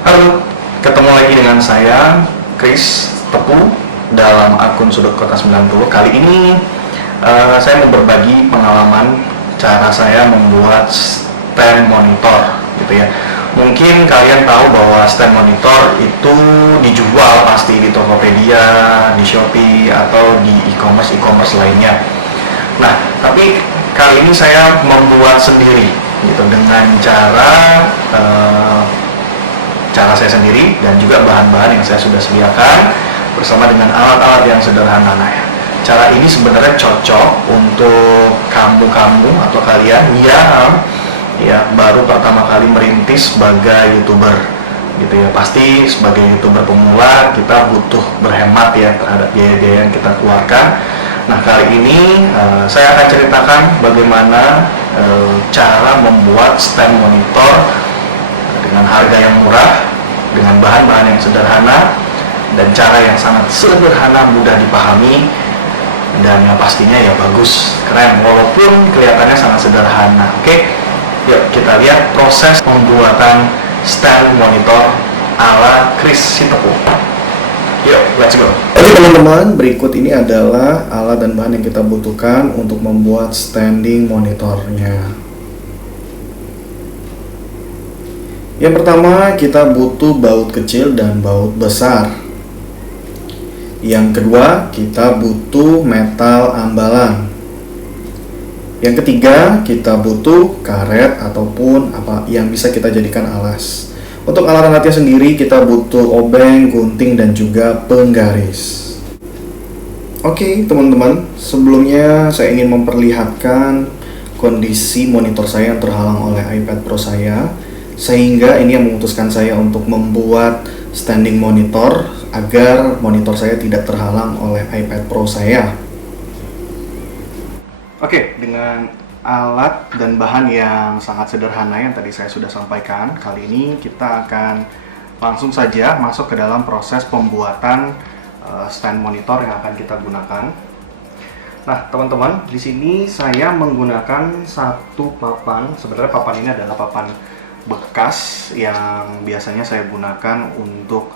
Halo, ketemu lagi dengan saya, Chris Tepu, dalam akun Sudut Kota 90. Kali ini saya mau berbagi pengalaman cara saya membuat stand monitor gitu ya. Mungkin kalian tahu bahwa stand monitor itu dijual pasti di Tokopedia, di Shopee, atau di e-commerce lainnya. Nah, tapi kali ini saya membuat sendiri gitu dengan cara saya sendiri dan juga bahan-bahan yang saya sudah sediakan bersama dengan alat-alat yang sederhana. Nah, ya, cara ini sebenarnya cocok untuk kamu atau kalian yang baru pertama kali merintis sebagai YouTuber gitu ya. Pasti sebagai YouTuber pemula kita butuh berhemat ya terhadap biaya-biaya yang kita keluarkan. Nah, kali ini saya akan ceritakan bagaimana cara membuat stand monitor dengan harga yang murah, dengan bahan-bahan yang sederhana, dan cara yang sangat sederhana, mudah dipahami, dan yang pastinya ya bagus, keren, walaupun kelihatannya sangat sederhana. Oke, yuk kita lihat proses pembuatan stand monitor ala Chris Sitepu. Yuk, let's go. Oke teman-teman, berikut ini adalah alat dan bahan yang kita butuhkan untuk membuat standing monitornya. Yang pertama, kita butuh baut kecil dan baut besar. Yang kedua, kita butuh metal ambalan. Yang ketiga, kita butuh karet ataupun apa yang bisa kita jadikan alas. Untuk alat-alatnya sendiri, kita butuh obeng, gunting, dan juga penggaris. Oke teman-teman, sebelumnya saya ingin memperlihatkan kondisi monitor saya yang terhalang oleh iPad Pro saya, sehingga ini yang memutuskan saya untuk membuat standing monitor agar monitor saya tidak terhalang oleh iPad Pro saya. Oke, dengan alat dan bahan yang sangat sederhana yang tadi saya sudah sampaikan, kali ini kita akan langsung saja masuk ke dalam proses pembuatan stand monitor yang akan kita gunakan. Nah, teman-teman, di sini saya menggunakan satu papan. Sebenarnya papan ini adalah papan bekas yang biasanya saya gunakan untuk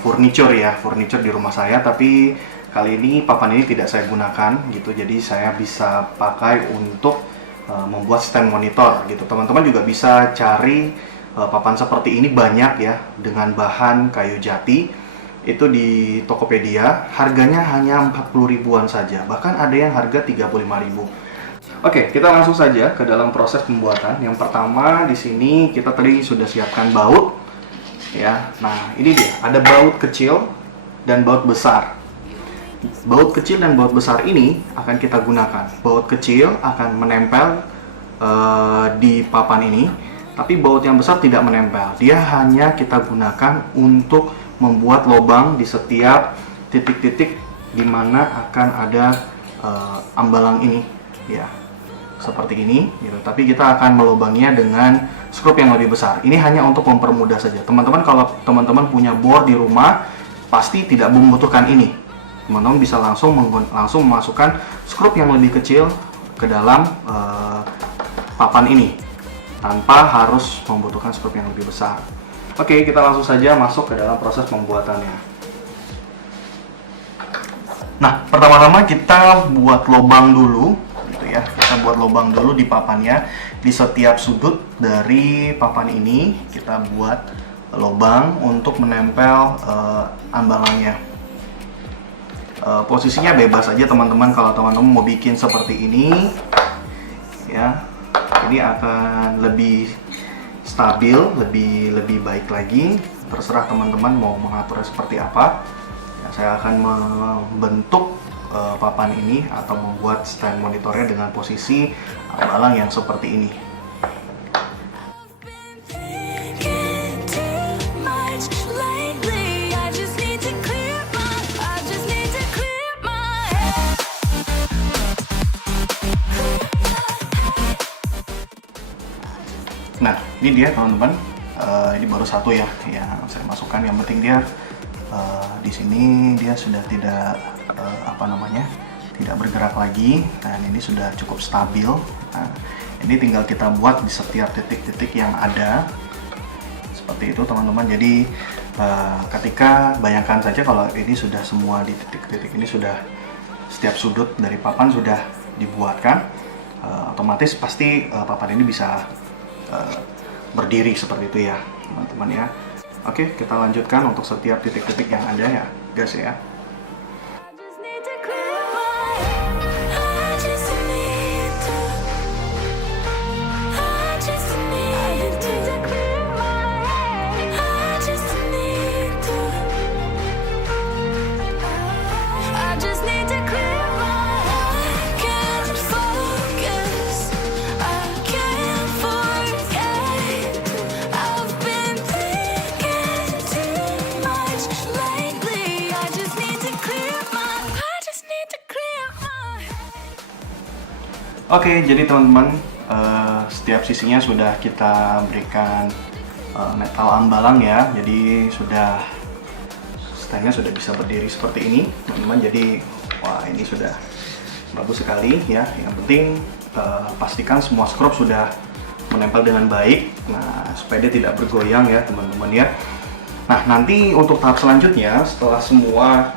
furniture di rumah saya, tapi kali ini papan ini tidak saya gunakan gitu, jadi saya bisa pakai untuk membuat stand monitor gitu. Teman-teman juga bisa cari papan seperti ini banyak ya, dengan bahan kayu jati, itu di Tokopedia, harganya hanya 40 ribuan saja, bahkan ada yang harga 35 ribu. Oke, kita langsung saja ke dalam proses pembuatan. Yang pertama di sini kita tadi sudah siapkan baut ya. Nah, ini dia, ada baut kecil dan baut besar. Baut kecil dan baut besar ini akan kita gunakan. Baut kecil akan menempel di papan ini, tapi baut yang besar tidak menempel. Dia hanya kita gunakan untuk membuat lubang di setiap titik-titik di mana akan ada ambalang ini ya, seperti ini gitu. Tapi kita akan melubangnya dengan skrup yang lebih besar. Ini hanya untuk mempermudah saja. Teman-teman, kalau teman-teman punya board di rumah pasti tidak membutuhkan ini. Teman-teman bisa langsung memasukkan skrup yang lebih kecil ke dalam papan ini tanpa harus membutuhkan skrup yang lebih besar. Oke, kita langsung saja masuk ke dalam proses pembuatannya. Nah, pertama-tama kita buat lubang dulu gitu ya. Kita buat lubang dulu di papannya. Di setiap sudut dari papan ini kita buat lubang untuk menempel ambalannya. Posisinya bebas aja teman-teman, kalau teman-teman mau bikin seperti ini ya, ini akan lebih stabil, lebih baik lagi. Terserah teman-teman mau mengaturnya seperti apa ya. Saya akan membentuk papan ini atau membuat stand monitornya dengan posisi ambalang yang seperti ini. Nah, ini dia teman-teman, ini baru satu ya yang saya masukkan. Yang penting dia di sini dia sudah tidak tidak bergerak lagi, dan ini sudah cukup stabil. Nah, ini tinggal kita buat di setiap titik-titik yang ada seperti itu teman-teman. Jadi ketika bayangkan saja kalau ini sudah semua di titik-titik ini sudah setiap sudut dari papan sudah dibuatkan, otomatis pasti papan ini bisa berdiri seperti itu ya teman-teman ya. Oke, kita lanjutkan untuk setiap titik-titik yang ada ya guys ya. Oke, jadi teman-teman, setiap sisinya sudah kita berikan metal ambalang ya. Jadi standnya sudah bisa berdiri seperti ini, teman-teman. Jadi, wah ini sudah bagus sekali ya. Yang penting pastikan semua skrup sudah menempel dengan baik. Nah, supaya dia tidak bergoyang ya, teman-teman ya. Nah, nanti untuk tahap selanjutnya, setelah semua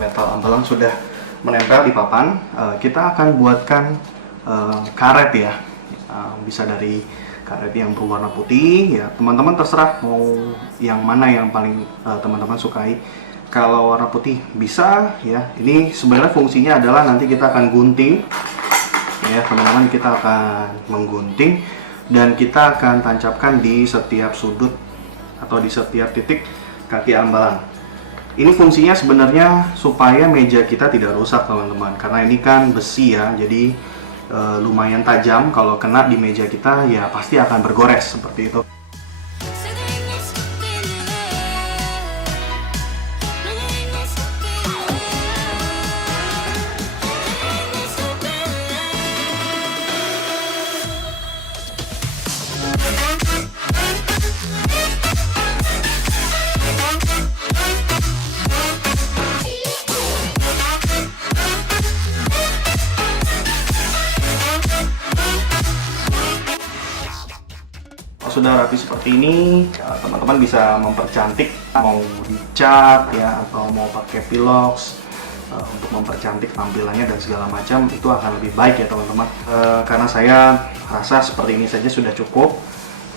metal ambalang sudah menempel di papan, kita akan buatkan karet ya, bisa dari karet yang berwarna putih ya, teman-teman terserah mau yang mana yang paling teman-teman sukai. Kalau warna putih bisa ya, ini sebenarnya fungsinya adalah nanti kita akan gunting ya teman-teman, kita akan menggunting dan kita akan tancapkan di setiap sudut atau di setiap titik kaki ambalan. Ini fungsinya sebenarnya supaya meja kita tidak rusak teman-teman, karena ini kan besi ya, jadi lumayan tajam. Kalau kena di meja kita ya pasti akan bergores seperti itu. Sudah rapi seperti ini, teman-teman bisa mempercantik, mau dicat ya atau mau pakai pilox untuk mempercantik tampilannya dan segala macam, itu akan lebih baik ya teman-teman. Karena saya rasa seperti ini saja sudah cukup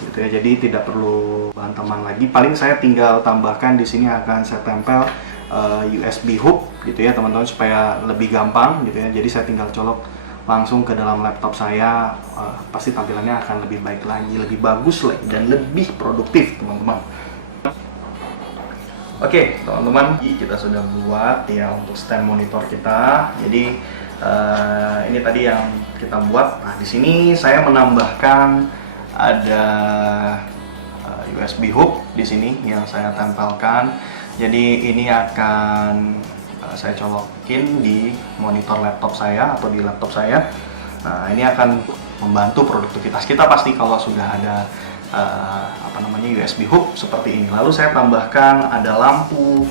gitu ya, jadi tidak perlu bahan tambahan lagi. Paling saya tinggal tambahkan di sini akan saya tempel USB hub gitu ya teman-teman, supaya lebih gampang gitu ya. Jadi saya tinggal colok langsung ke dalam laptop saya, pasti tampilannya akan lebih baik lagi, lebih bagus lagi, dan lebih produktif teman-teman. Oke teman-teman, kita sudah buat ya untuk stand monitor kita. Jadi ini tadi yang kita buat. Nah di sini saya menambahkan ada USB hub di sini yang saya tempelkan. Jadi ini akan saya colokin di monitor laptop saya atau di laptop saya. Nah ini akan membantu produktivitas kita pasti kalau sudah ada USB hub seperti ini. Lalu saya tambahkan ada lampu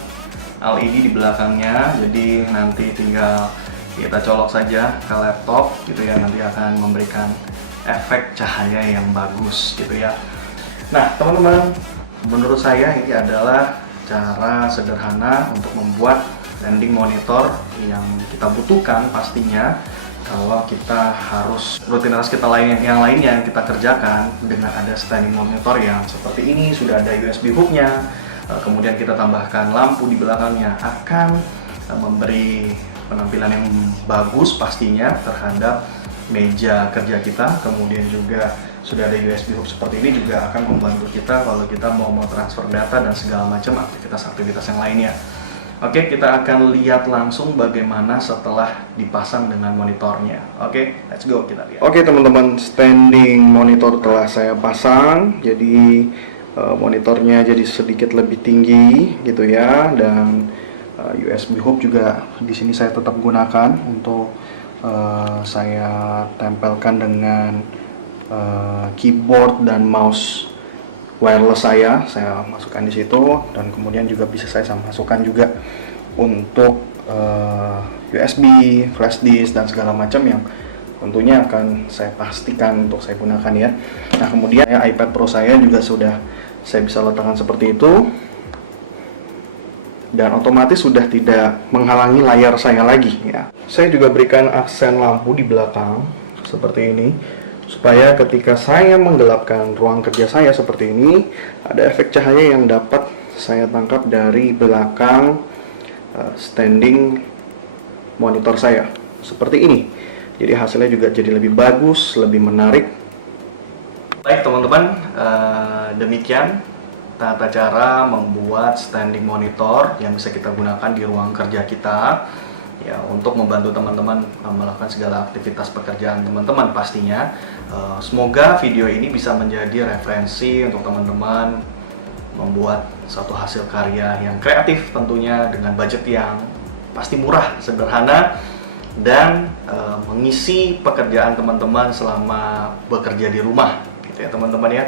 LED di belakangnya, jadi nanti tinggal kita colok saja ke laptop gitu ya, nanti akan memberikan efek cahaya yang bagus gitu ya. Nah teman-teman, menurut saya ini adalah cara sederhana untuk membuat standing monitor yang kita butuhkan pastinya kalau kita harus rutinitas kita yang lainnya yang kita kerjakan dengan ada standing monitor yang seperti ini, sudah ada USB hubnya, kemudian kita tambahkan lampu di belakangnya, akan memberi penampilan yang bagus pastinya terhadap meja kerja kita. Kemudian juga sudah ada USB hub seperti ini juga akan membantu kita kalau kita mau transfer data dan segala macam aktivitas-aktivitas yang lainnya. Oke, kita akan lihat langsung bagaimana setelah dipasang dengan monitornya. Oke, let's go, kita lihat. Oke teman-teman, standing monitor telah saya pasang. Jadi monitornya jadi sedikit lebih tinggi gitu ya, dan USB hub juga di sini saya tetap gunakan untuk saya tempelkan dengan keyboard dan mouse wireless saya masukkan di situ, dan kemudian juga bisa saya masukkan juga untuk USB, flash disk dan segala macam yang tentunya akan saya pastikan untuk saya gunakan ya. Nah, kemudian iPad Pro saya juga sudah saya bisa letakkan seperti itu, dan otomatis sudah tidak menghalangi layar saya lagi ya. Saya juga berikan aksen lampu di belakang seperti ini, supaya ketika saya menggelapkan ruang kerja saya seperti ini, ada efek cahaya yang dapat saya tangkap dari belakang standing monitor saya seperti ini. Jadi hasilnya juga jadi lebih bagus, lebih menarik. Baik teman-teman, demikian tata cara membuat standing monitor yang bisa kita gunakan di ruang kerja kita ya, untuk membantu teman-teman melakukan segala aktivitas pekerjaan teman-teman pastinya. Semoga video ini bisa menjadi referensi untuk teman-teman membuat satu hasil karya yang kreatif, tentunya dengan budget yang pasti murah, sederhana, dan mengisi pekerjaan teman-teman selama bekerja di rumah gitu ya teman-teman ya.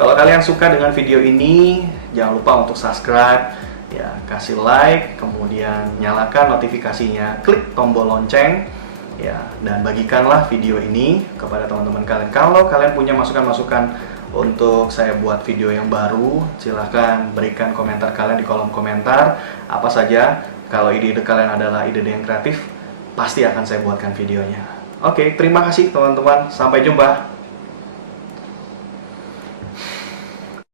Kalau kalian suka dengan video ini, jangan lupa untuk subscribe ya, kasih like, kemudian nyalakan notifikasinya, klik tombol lonceng ya, dan bagikanlah video ini kepada teman-teman kalian. Kalau kalian punya masukan-masukan untuk saya buat video yang baru, silahkan berikan komentar kalian di kolom komentar. Apa saja, kalau ide-ide kalian adalah ide-ide yang kreatif, pasti akan saya buatkan videonya. Oke, terima kasih teman-teman, sampai jumpa.